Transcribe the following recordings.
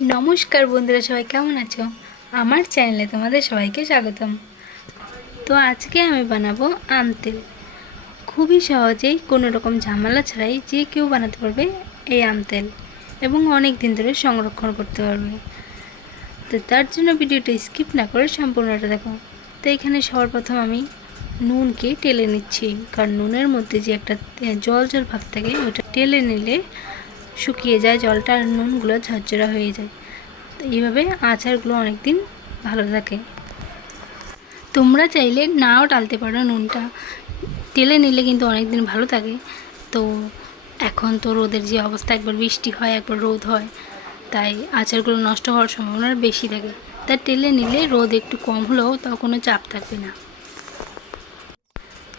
নমস্কার বন্ধুরা, সবাই কেমন আছো? আমার চ্যানেলে তোমাদের সবাইকে স্বাগতম। তো আজকে আমি বানাবো আম তেল। খুবই সহজেই কোনো রকম ঝামেলা ছাড়াই যে কেউ বানাতে পারবে এই আম তেল, এবং অনেক দিন ধরে সংরক্ষণ করতে পারবে। তো তার জন্য ভিডিওটা স্কিপ না করে সম্পূর্ণটা দেখো। তো এখানে সবার প্রথম আমি নুনকে টেলে নিচ্ছি, কারণ নুনের মধ্যে যে একটা জল জল ভাব থাকে ওটা টেলে নিলে শুকিয়ে যায় জলটা, আর নুনগুলো ঝরঝরা হয়ে যায়। তো এইভাবে আচারগুলো অনেক দিন ভালো থাকে। তোমরা চাইলে নাও টালতে পারো, নুনটা টেলে নিলে কিন্তু অনেক দিন ভালো থাকে। তো এখন তো রোদের যে অবস্থা, একবার বৃষ্টি হয় একবার রোদ হয়, তাই আচারগুলো নষ্ট হওয়ার সম্ভাবনা বেশি থাকে। তাই টেলে নিলে রোদ একটু কম হলেও তাও কোনো চাপ থাকবে না।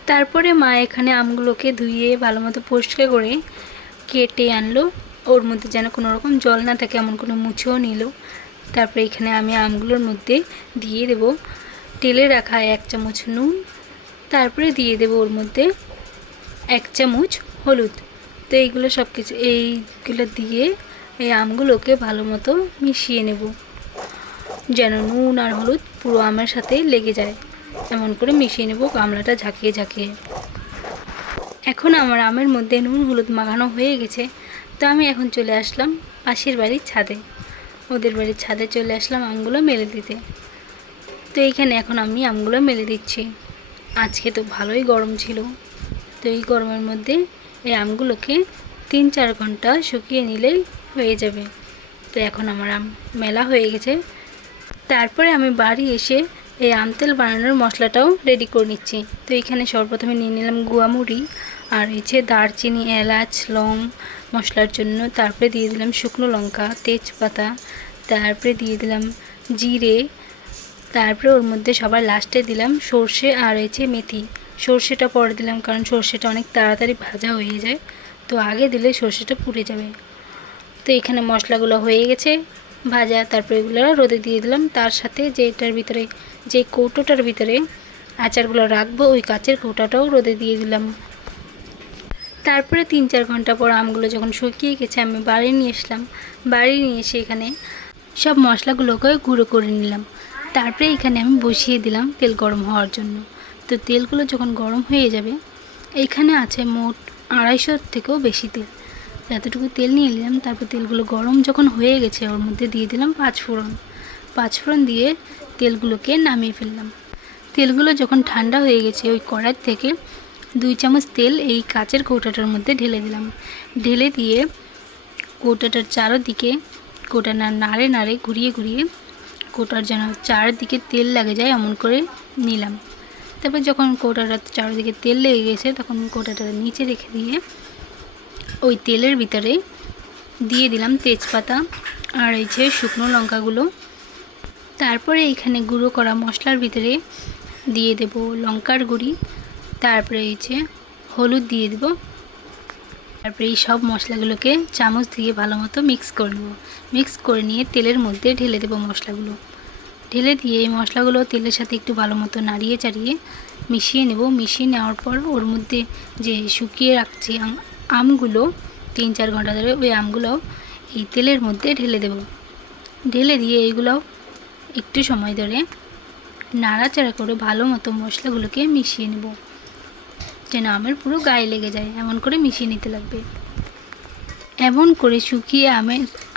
তারপরে মা এখানে আমগুলোকে ধুয়ে ভালো মতো পরিষ্কার করে কেটে আনলো, ওর মধ্যে যেন কোনো রকম জল না থাকে এমন কোনো মুছেও নিল। তারপরে এখানে আমি আমগুলোর মধ্যে দিয়ে দেব টেলে রাখা 1 চামচ নুন, তারপরে দিয়ে দেব ওর মধ্যে 1 চামচ হলুদ। তো এইগুলো সব কিছু এইগুলো দিয়ে এই আমগুলোকে ভালো মতো মিশিয়ে নেব, যেন নুন আর হলুদ পুরো আমের সাথে লেগে যায়, এমন করে মিশিয়ে নেব গামলাটা ঝাঁকিয়ে ঝাঁকিয়ে। এখন আমার আমের মধ্যে নুন হলুদ মাখানো হয়ে গেছে। তো আমি এখন চলে আসলাম পাশের বাড়ির ছাদে, ওদের বাড়ির ছাদে চলে আসলাম আমগুলো মেলে দিতে। তো এইখানে এখন আমি আমগুলো মেলে দিচ্ছি। আজকে তো ভালোই গরম ছিল, তো এই গরমের মধ্যে এই আমগুলোকে 3-4 ঘন্টা শুকিয়ে নিলেই হয়ে যাবে। তো এখন আমার আম মেলা হয়ে গেছে। তারপরে আমি বাড়ি এসে এই আম তেল বানানোর মশলাটাও রেডি করে নিচ্ছি। তো এখানে সর্বপ্রথমে নিয়ে নিলাম গুঁড়ামুড়ি, আর দারচিনি, এলাচ, লং মশলার জন্য। তারপরে দিয়ে দিলাম শুকনো লঙ্কা, তেজপাতা, তারপরে দিয়ে দিলাম জিরে, তারপরে ওর মধ্যে সবার লাস্টে দিলাম সর্ষে আর মেথি। সর্ষেটা পরে দিলাম কারণ সর্ষেটা অনেক তাড়াতাড়ি ভাজা হয়ে যায়, তো আগে দিলে সর্ষেটা পুড়ে যাবে। তো এখানে মশলাগুলো হয়ে গেছে ভাজা, তারপরে এগুলো রোদে দিয়ে দিলাম। তার সাথে যে কৌটোটার ভিতরে আচারগুলো রাখবো ওই কাচের কৌটাটাও রোদে দিয়ে দিলাম। তারপরে 3-4 ঘন্টা পর আমগুলো যখন শুকিয়ে গেছে আমি বাড়ি নিয়ে আসলাম। বাড়ি নিয়ে এসে এখানে সব মশলাগুলোকে গুঁড়ো করে নিলাম। তারপরে এখানে আমি বসিয়ে দিলাম তেল গরম হওয়ার জন্য। তো তেলগুলো যখন গরম হয়ে যাবে, এইখানে আছে মোট 250 থেকেও বেশি তেল। এতটুকু তেল নিয়ে নিলাম। তারপর তেলগুলো গরম যখন হয়ে গেছে ওর মধ্যে দিয়ে দিলাম 5 ফোড়ন। 5 ফোড়ন দিয়ে তেলগুলোকে নামিয়ে ফেললাম। তেলগুলো যখন ঠান্ডা হয়ে গেছে ওই কড়াই থেকে 2 চামচ তেল এই কাচের কৌটাটার মধ্যে ঢেলে দিলাম। ঢেলে দিয়ে কৌটাটার চারদিকে কৌটা নাড়ে নাড়ে ঘুরিয়ে ঘুরিয়ে কৌটার যেন চারদিকে তেল লাগে যায় এমন করে নিলাম। তারপর যখন কৌটাটার চারদিকে তেল লেগে গেছে তখন কৌটাটা নিচে রেখে দিয়ে ওই তেলের ভিতরে দিয়ে দিলাম তেজপাতা আর শুকনো লঙ্কাগুলো। তারপরে এখানে গুঁড়ো করা মশলার ভিতরে দিয়ে দেব লঙ্কার গুঁড়ি, তারপরে হলুদ দিয়ে দেব। তারপরে এই সব মশলাগুলোকে চামচ দিয়ে ভালো মতো মিক্স করে নেব। মিক্স করে নিয়ে তেলের মধ্যে ঢেলে দেব মশলাগুলো। ঢেলে দিয়ে এই মশলাগুলো তেলের সাথে একটু ভালো মতো নাড়িয়ে চাড়িয়ে মিশিয়ে নেব। মিশিয়ে নেওয়ার পর ওর মধ্যে যে শুকিয়ে রাখছি আমগুলো 3-4 ঘন্টা ধরে, ওই আমগুলো এই তেলের মধ্যে ঢেলে দেব। ঢেলে দিয়ে এইগুলো একটু সময় ধরে নাড়াচাড়া করে ভালো মতো মশলাগুলোকে মিশিয়ে নেব, যেন আমের পুরো গায়ে লেগে যায় এমন করে মিশিয়ে নিতে লাগবে। এমন করে শুকিয়ে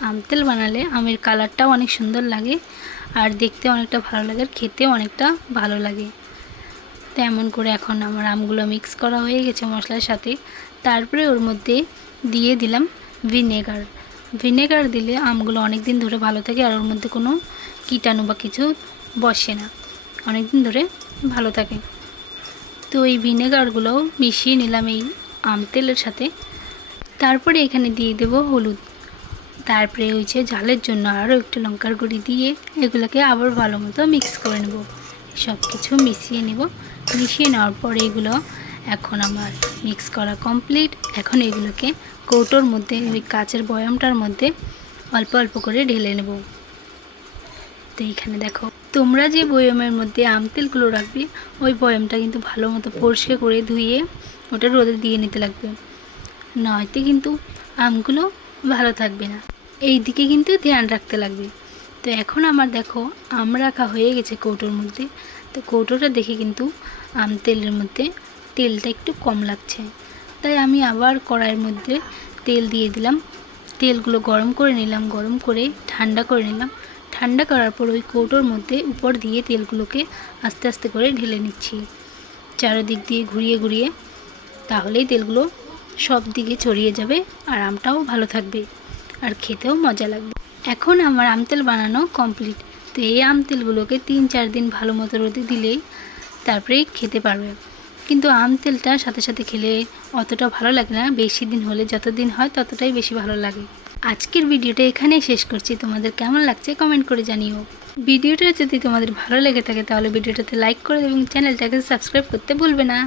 আম তেল বানালে আমের কালারটাও অনেক সুন্দর লাগে, আর দেখতে অনেকটা ভালো লাগে, আর খেতেও অনেকটা ভালো লাগে। তো এমন করে এখন আমার আমগুলো মিক্স করা হয়ে গেছে মশলার সাথে। তারপরে ওর মধ্যে দিয়ে দিলাম ভিনেগার। ভিনেগার দিলে আমগুলো অনেক দিন ধরে ভালো থাকে, আর ওর মধ্যে কোনো কীটাণু বা কিছু বসে না, অনেক দিন ধরে ভালো থাকে। তো এই ভিনেগারগুলো মিশিয়ে নিলাম এই আম তেলের সাথে। তারপরে এখানে দিয়ে দেব হলুদ, তারপরে ঝালের জন্য আরও একটু লঙ্কার গুঁড়ি দিয়ে এগুলোকে আবার ভালো মতো মিক্স করে নেব। সব কিছু মিশিয়ে নেব। মিশিয়ে নেওয়ার পরে এগুলো এখন আমার মিক্স করা কমপ্লিট। এখন এগুলোকে কৌটোর মধ্যে ওই কাচের বয়ামটার মধ্যে অল্প অল্প করে ঢেলে নেব। তো এইখানে দেখো, তোমরা যে বয়ামের মধ্যে আম তেলগুলো রাখবে ওই বয়ামটা কিন্তু ভালো মতো পরিষ্কার করে ধুয়ে ওটা রোদে দিয়ে নিতে লাগবে, নয়তো কিন্তু আমগুলো ভালো থাকবে না। এই দিকে কিন্তু ধ্যান রাখতে লাগবে। তো এখন আমার দেখো আম রাখা হয়ে গেছে কৌটোর মধ্যে। তো কৌটোটা দেখে কিন্তু আম তেলের মধ্যে তেলটা একটু কম লাগছে, তাই আমি আবার কড়াইয়ের মধ্যে তেল দিয়ে দিলাম। তেলগুলো গরম করে নিলাম, গরম করে ঠান্ডা করে নিলাম। ঠান্ডা করার পর ওই কৌটোর মধ্যে উপর দিয়ে তেলগুলোকে আস্তে আস্তে করে ঢেলে নিচ্ছি, চারিদিক দিয়ে ঘুরিয়ে ঘুরিয়ে। তাহলেই তেলগুলো সব দিকে ছড়িয়ে যাবে আর আমটাও ভালো থাকবে আর খেতেও মজা লাগবে। এখন আমার আম তেল বানানো কমপ্লিট। তো এই আম তেলগুলোকে 3-4 দিন ভালো মতো রোদে দিলেই তারপরেই খেতে পারবে। কিন্তু আম তেলটা সাথে সাথে খেলে অতটা ভালো লাগে না, বেশি দিন হলে যতদিন হয় ততটাই বেশি ভালো লাগে। আজকের ভিডিওটা এখানেই শেষ করছি। তোমাদের কেমন লাগছে কমেন্ট করে জানিও। ভিডিওটা যদি তোমাদের ভালো লেগে থাকে তাহলে ভিডিওটাতে লাইক করে দেবে এবং চ্যানেলটাকে সাবস্ক্রাইব করতে ভুলবে না।